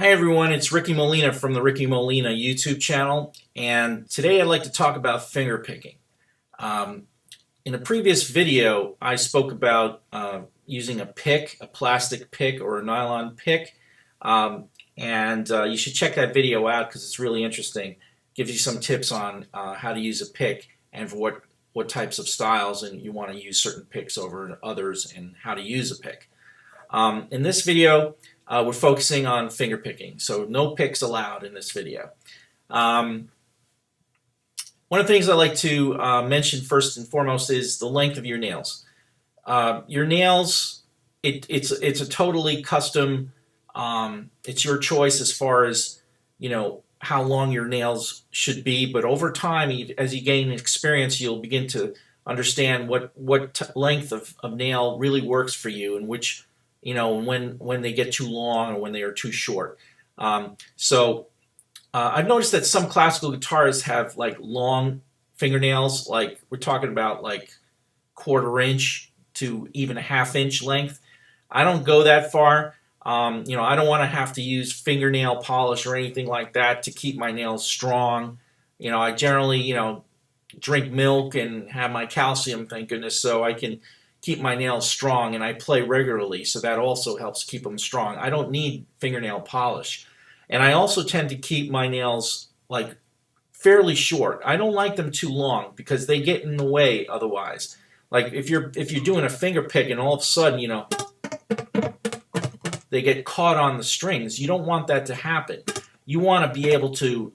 Hi everyone, it's Ricky Molina from the Ricky Molina YouTube channel, and today I'd like to talk about finger picking. In a previous video, I spoke about using a pick, a plastic pick or a nylon pick, and you should check that video out because it's really interesting. It gives you some tips on how to use a pick and for what types of styles, and you want to use certain picks over others and how to use a pick. In this video, we're focusing on finger picking, so no picks allowed in this video. One of the things I like to mention first and foremost is the length of your nails. Your nails, it's a totally custom. It's your choice as far as how long your nails should be. But over time, as you gain experience, you'll begin to understand what length of nail really works for you and which. When they get too long or when they are too short. I've noticed that some classical guitarists have like long fingernails, like we're talking about like 1/4 inch to even a 1/2 inch length. I don't go that far. I don't want to have to use fingernail polish or anything like that to keep my nails strong. I generally, drink milk and have my calcium, thank goodness, so I can keep my nails strong, and I play regularly, so that also helps keep them strong. I don't need fingernail polish. And I also tend to keep my nails like fairly short. I don't like them too long because they get in the way otherwise. Like if you're doing a finger pick and all of a sudden, they get caught on the strings, you don't want that to happen. You want to be able to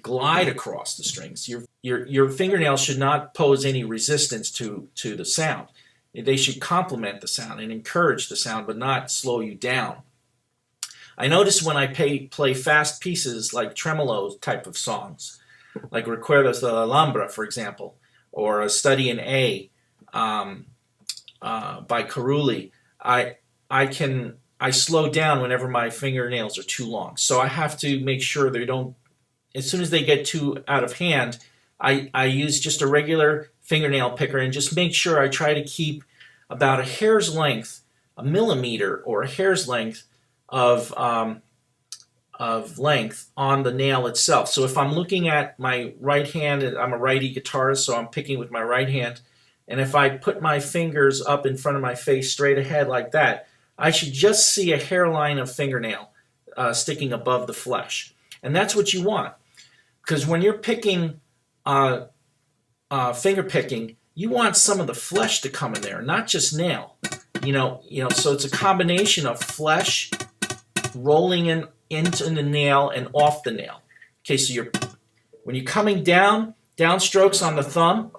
glide across the strings. Your fingernails should not pose any resistance to the sound. They should complement the sound and encourage the sound, but not slow you down. I notice when I play fast pieces like tremolo type of songs, like Recuerdos de la Alhambra, for example, or a Study in A by Carulli, I slow down whenever my fingernails are too long. So I have to make sure they don't, as soon as they get too out of hand, I use just a regular fingernail picker and just make sure I try to keep about a hair's length, a millimeter or a hair's length of length on the nail itself. So if I'm looking at my right hand, and I'm a righty guitarist, so I'm picking with my right hand, and if I put my fingers up in front of my face straight ahead like that, I should just see a hairline of fingernail sticking above the flesh. And that's what you want, because when you're picking finger picking, you want some of the flesh to come in there, not just nail. So it's a combination of flesh rolling into the nail and off the nail. Okay, so when you're coming down strokes on the thumb,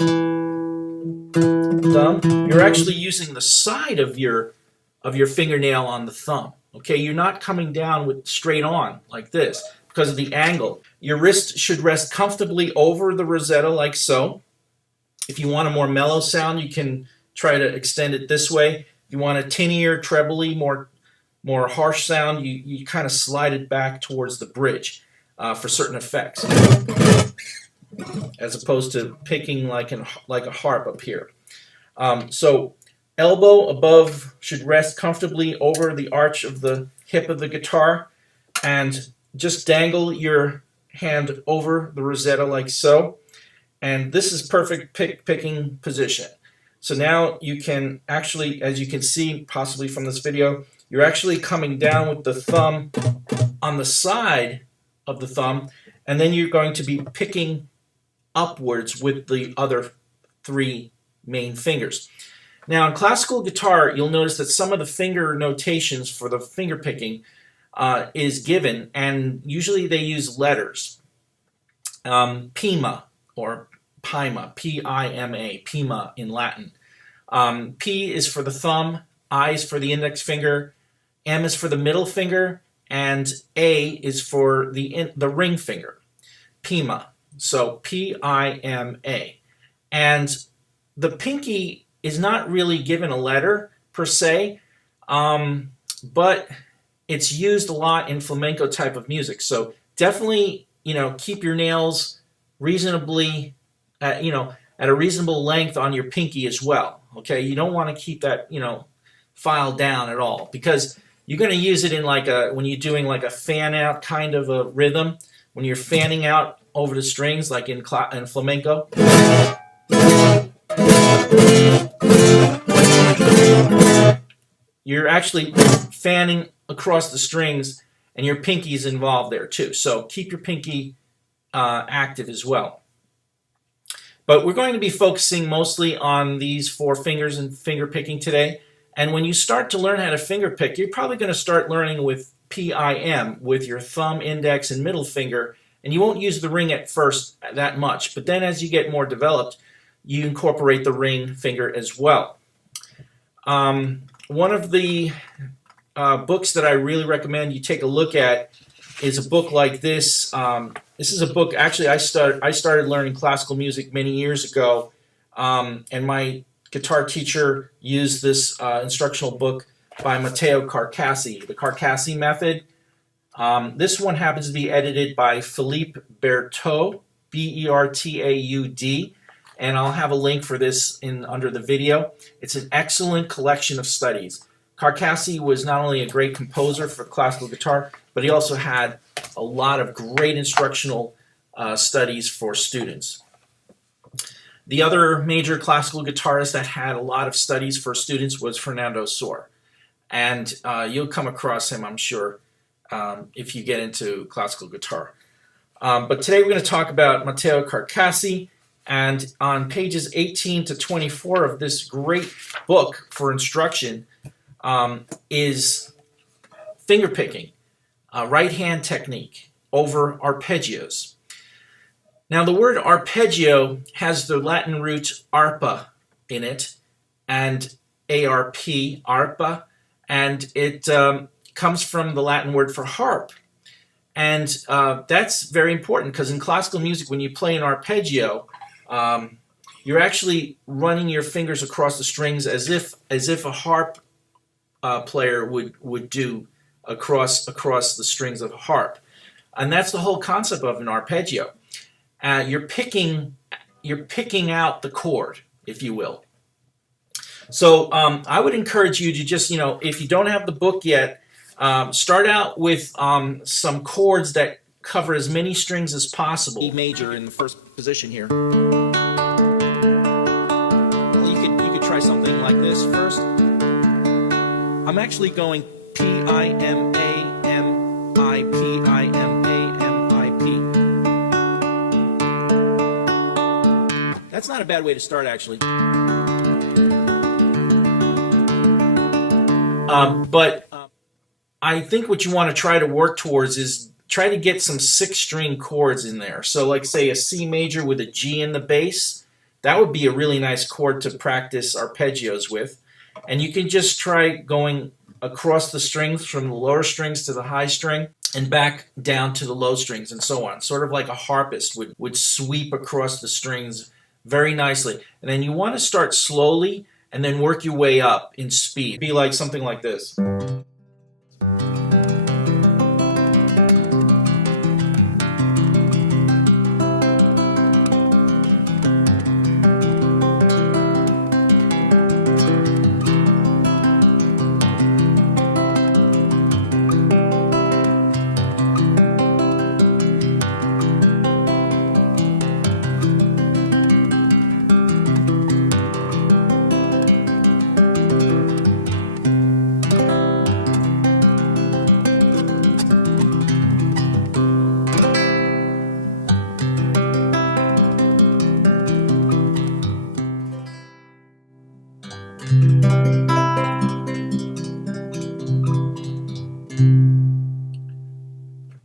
you're actually using the side of your fingernail on the thumb. Okay, you're not coming down with straight on like this because of the angle. Your wrist should rest comfortably over the rosetta like so. If you want a more mellow sound, you can try to extend it this way. If you want a tinnier, trebly, more harsh sound, you kind of slide it back towards the bridge for certain effects, as opposed to picking like a harp up here. So elbow above should rest comfortably over the arch of the hip of the guitar, and just dangle your hand over the rosetta like so. And this is perfect picking position. So now you can actually, as you can see possibly from this video, you're actually coming down with the thumb on the side of the thumb, and then you're going to be picking upwards with the other 3 main fingers. Now in classical guitar, you'll notice that some of the finger notations for the finger picking is given, and usually they use letters. PIMA or PIMA, P-I-M-A, PIMA in Latin. P is for the thumb, I is for the index finger, M is for the middle finger, and A is for the ring finger. PIMA, so P-I-M-A. And the pinky is not really given a letter per se, but it's used a lot in flamenco type of music. So definitely, keep your nails reasonably, at a reasonable length on your pinky as well. Okay, you don't want to keep that, filed down at all, because You're going to use it in like when you're doing like a fan out kind of a rhythm, when you're fanning out over the strings, like in flamenco. You're actually fanning across the strings, and your pinky's involved there too. So keep your pinky active as well. But we're going to be focusing mostly on these 4 fingers and finger picking today. And when you start to learn how to finger pick, you're probably going to start learning with PIM, with your thumb, index, and middle finger. And you won't use the ring at first that much. But then as you get more developed, you incorporate the ring finger as well. One of the books that I really recommend you take a look at is a book like this. This is a book, actually, I started learning classical music many years ago, and my guitar teacher used this instructional book by Matteo Carcassi, the Carcassi method. This one happens to be edited by Philippe Bertaud, B-E-R-T-A-U-D, and I'll have a link for this under the video. It's an excellent collection of studies. Carcassi was not only a great composer for classical guitar, but he also had a lot of great instructional studies for students. The other major classical guitarist that had a lot of studies for students was Fernando Sor. And you'll come across him, I'm sure, if you get into classical guitar. But today we're going to talk about Matteo Carcassi. And on pages 18 to 24 of this great book for instruction is fingerpicking, right-hand technique over arpeggios. Now, the word arpeggio has the Latin root arpa in it, and A-R-P, arpa, and it comes from the Latin word for harp. And that's very important because in classical music, when you play an arpeggio, you're actually running your fingers across the strings as if a harp player would do across the strings of a harp, and that's the whole concept of an arpeggio. You're picking out the chord, if you will. So I would encourage you to just, if you don't have the book yet, start out with some chords that cover as many strings as possible. E major in the first position here. Well, you could try something like this first. I'm actually going P-I-M-A-M-I, P-I-M-A-M-I-P. That's not a bad way to start, actually. But I think what you want to try to work towards is try to get some 6-string chords in there. So like say a C major with a G in the bass, that would be a really nice chord to practice arpeggios with. And you can just try going across the strings from the lower strings to the high string and back down to the low strings and so on. Sort of like a harpist would sweep across the strings very nicely. And then you want to start slowly and then work your way up in speed. Be like something like this.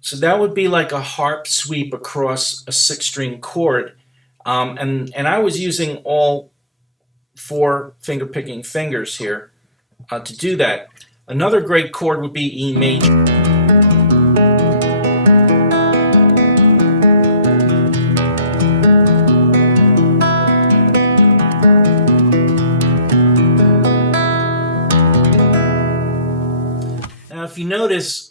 So that would be like a harp sweep across a 6-string chord. And I was using all 4 finger-picking fingers here to do that. Another great chord would be E major. Now if you notice,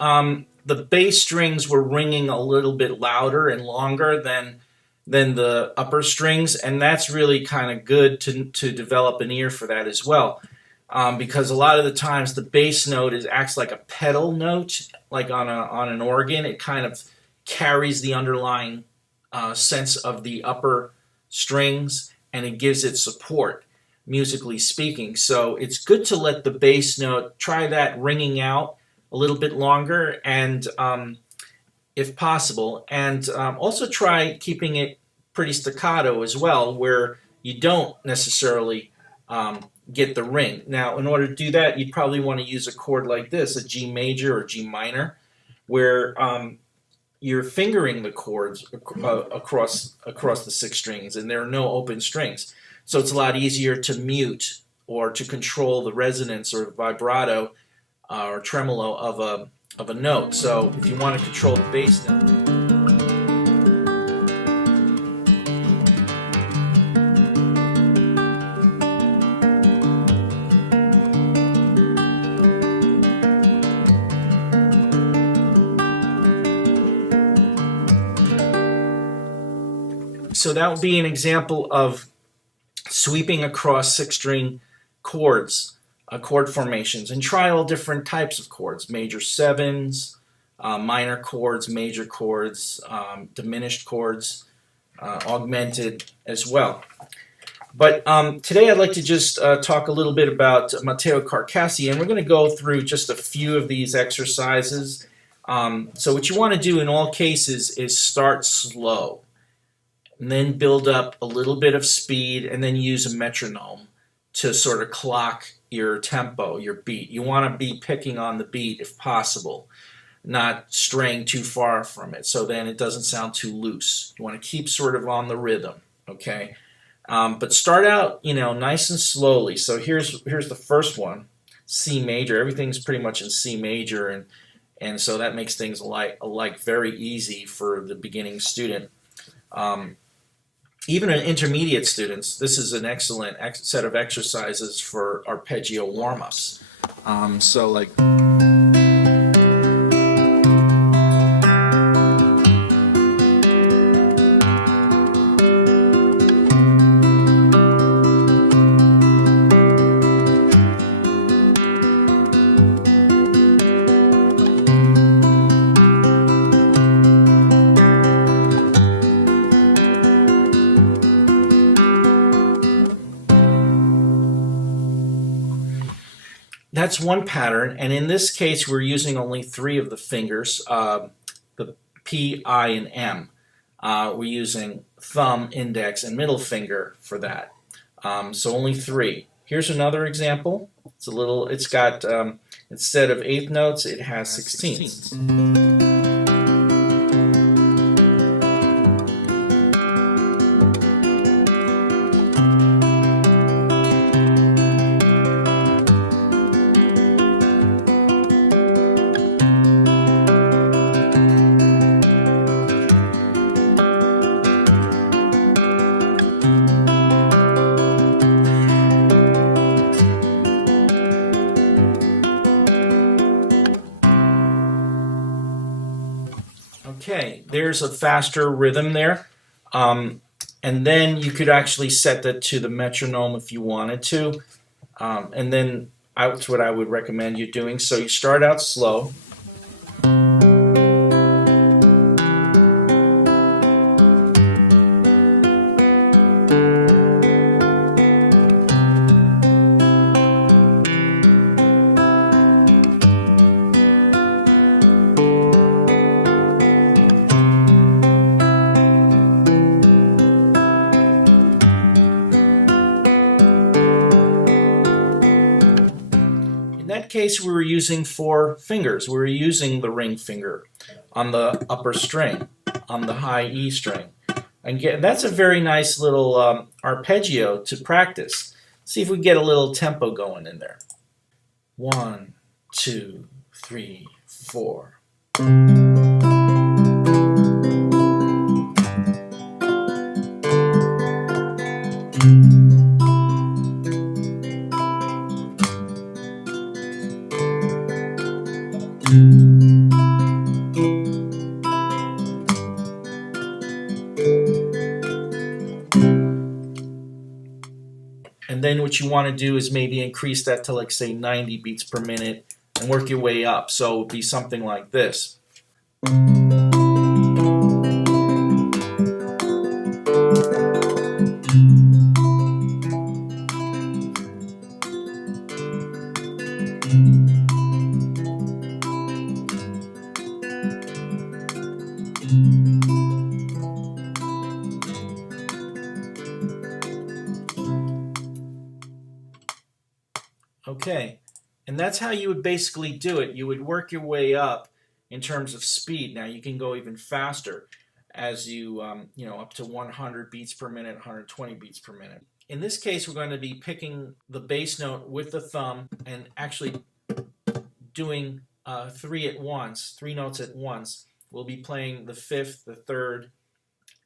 the bass strings were ringing a little bit louder and longer than the upper strings, and that's really kind of good to develop an ear for that as well. because a lot of the times the bass note acts like a pedal note, like on an organ. It kind of carries the underlying sense of the upper strings, and it gives it support, musically speaking. So it's good to let the bass note, try that ringing out a little bit longer, and if possible, and also try keeping it pretty staccato as well, where you don't necessarily get the ring. Now, in order to do that, you'd probably want to use a chord like this, a G major or G minor, where you're fingering the chords across the 6 strings, and there are no open strings. So it's a lot easier to mute or to control the resonance or vibrato or tremolo of a note. So if you want to control the bass note, so that would be an example of sweeping across 6-string chords, chord formations, and try all different types of chords: major 7s, minor chords, major chords, diminished chords, augmented as well. But today I'd like to just talk a little bit about Matteo Carcassi, and we're going to go through just a few of these exercises. So what you want to do in all cases is start slow, and then build up a little bit of speed, and then use a metronome to sort of clock your tempo, your beat. You want to be picking on the beat if possible, not straying too far from it, so then it doesn't sound too loose. You want to keep sort of on the rhythm, okay? But start out, nice and slowly. So here's the first one, C major. Everything's pretty much in C major, and so that makes things like very easy for the beginning student. Even in intermediate students, this is an excellent set of exercises for arpeggio warm-ups. So like... That's one pattern, and in this case we're using only 3 of the fingers, the P, I, and M. We're using thumb, index, and middle finger for that. So only 3. Here's another example. It's got, instead of 8th notes, it has 16ths. Okay, there's a faster rhythm there. And then you could actually set that to the metronome if you wanted to. And then that's what I would recommend you doing. So you start out slow. In that case, we were using 4 fingers. We were using the ring finger on the upper string, on the high E string. And that's a very nice little arpeggio to practice. See if we get a little tempo going in there. 1, 2, 3, 4. And then what what you want to do is maybe increase that to, like, say 90 beats per minute and work your way up. So it would be something like this. Okay, and that's how you would basically do it. You would work your way up in terms of speed. Now you can go even faster as you, up to 100 beats per minute, 120 beats per minute. In this case, we're going to be picking the bass note with the thumb and actually doing three notes at once. We'll be playing the fifth, the third,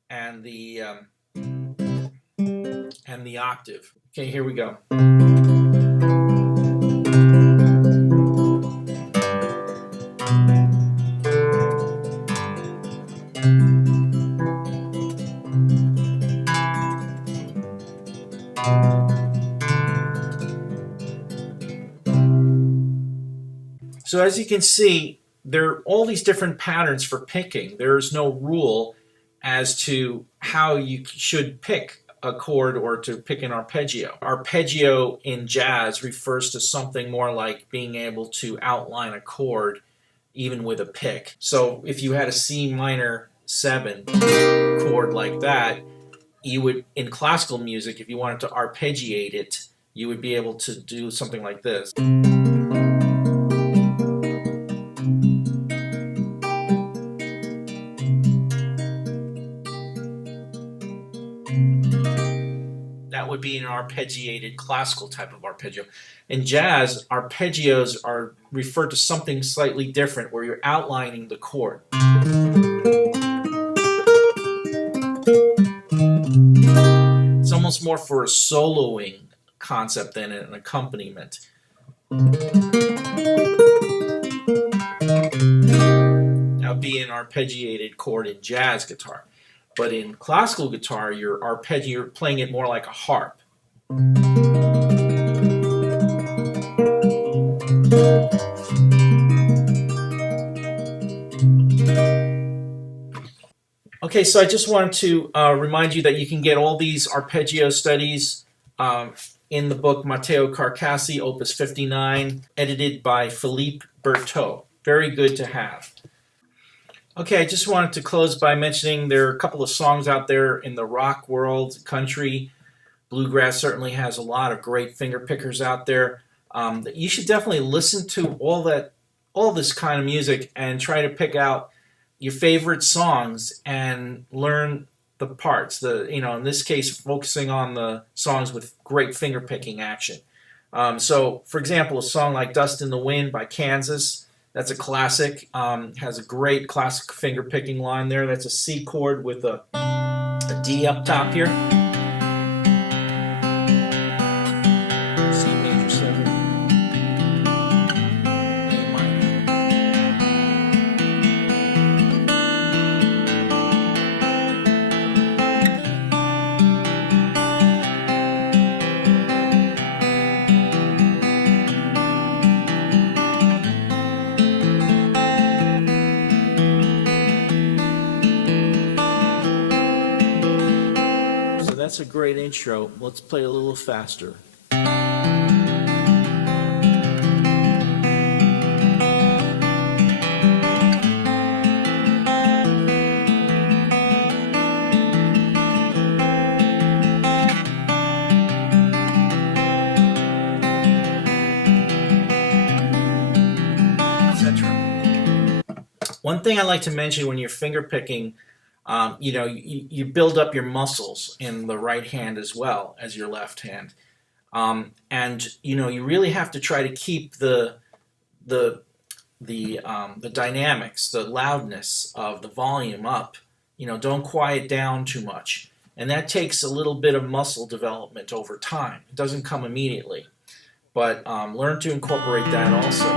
and the octave. Okay, here we go. So as you can see, there are all these different patterns for picking. There is no rule as to how you should pick a chord or to pick an arpeggio. Arpeggio in jazz refers to something more like being able to outline a chord even with a pick. So if you had a C minor 7 chord like that, you would, in classical music, if you wanted to arpeggiate it, you would be able to do something like this. That would be an arpeggiated classical type of arpeggio. In jazz, arpeggios are referred to something slightly different where you're outlining the chord. It's almost more for a soloing concept than an accompaniment. That would be an arpeggiated chord in jazz guitar. But in classical guitar, you're playing it more like a harp. Okay, so I just wanted to remind you that you can get all these arpeggio studies in the book Matteo Carcassi, Opus 59, edited by Philippe Berthaud. Very good to have. Okay, I just wanted to close by mentioning there are a couple of songs out there in the rock world, country. Bluegrass certainly has a lot of great finger pickers out there. You should definitely listen to all this kind of music and try to pick out your favorite songs and learn the parts. In this case, focusing on the songs with great finger picking action. So, for example, a song like "Dust in the Wind" by Kansas. That's a classic. Has a great classic finger picking line there. That's a C chord with a D up top here. C major 7. A minor. That's a great intro. Let's play a little faster. One thing I like to mention when you're finger picking, you build up your muscles in the right hand as well as your left hand, and you really have to try to keep the dynamics, the loudness of the volume up. Don't quiet down too much, and that takes a little bit of muscle development over time. It doesn't come immediately, but learn to incorporate that also.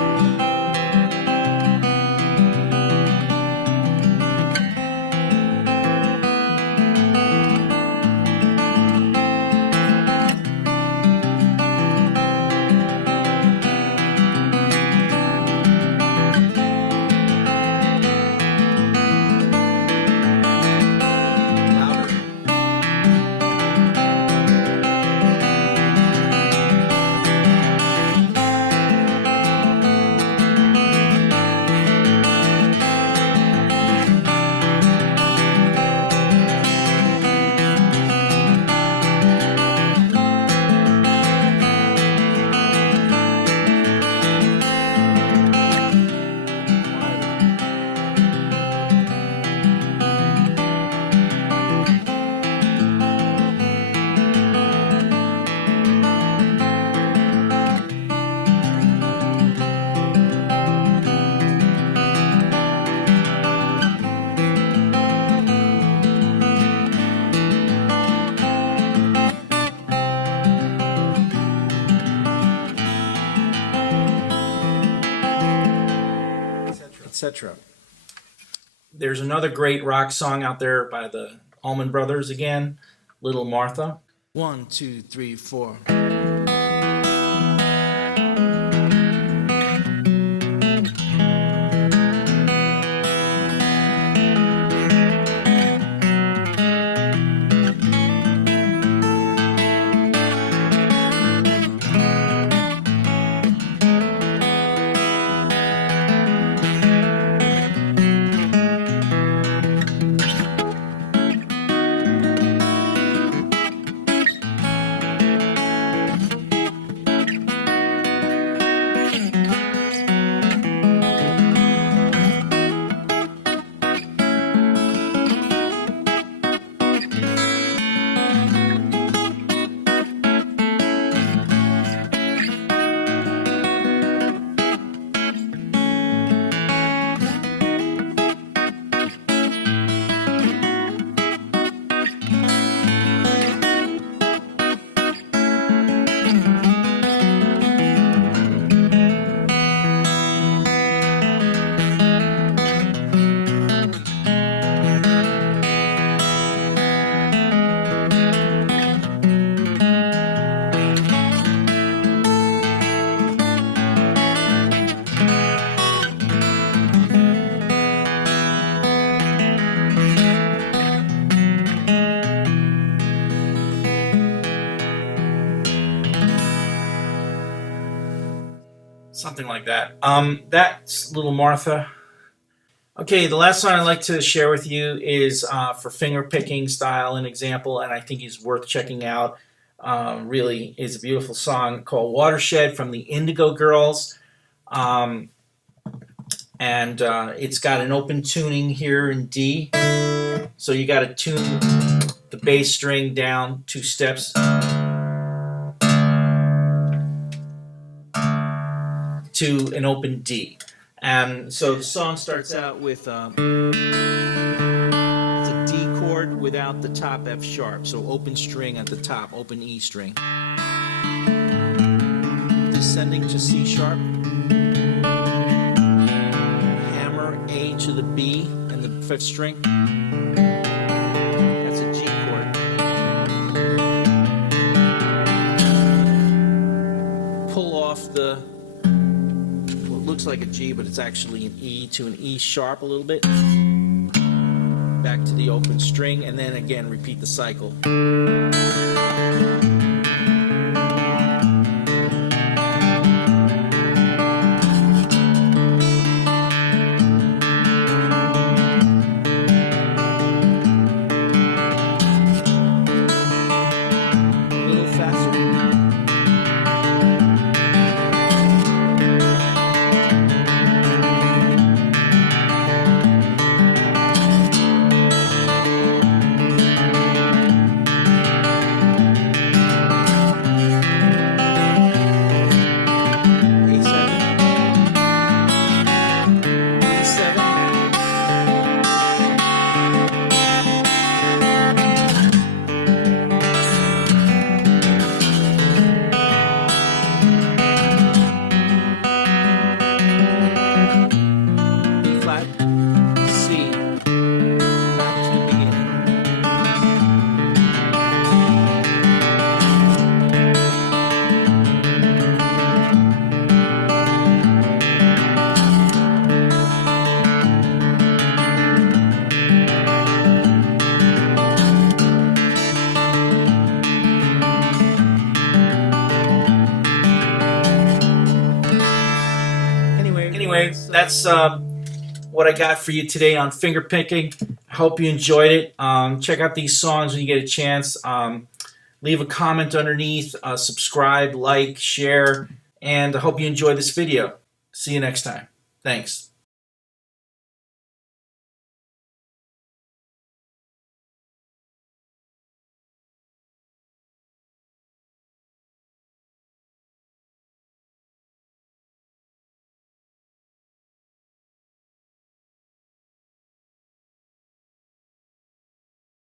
etc. There's another great rock song out there by the Allman Brothers again, Little Martha. 1, 2, 3, 4. Something like that. That's Little Martha. Okay, the last song I'd like to share with you is for fingerpicking style, an example, and I think is worth checking out. Really is a beautiful song called Watershed from the Indigo Girls. And it's got an open tuning here in D. So you got to tune the bass string down 2 steps to an open D. And so the song starts out with it's a D chord without the top F sharp. So open string at the top, open E string. Descending to C sharp. Hammer A to the B and the 5th string. That's a G chord. Pull off the looks like a G, but it's actually an E to an E sharp a little bit. Back to the open string, and then again repeat the cycle. Anyway, that's what I got for you today on fingerpicking. I hope you enjoyed it. Check out these songs when you get a chance. Leave a comment underneath, subscribe, like, share, and I hope you enjoy this video. See you next time. Thanks.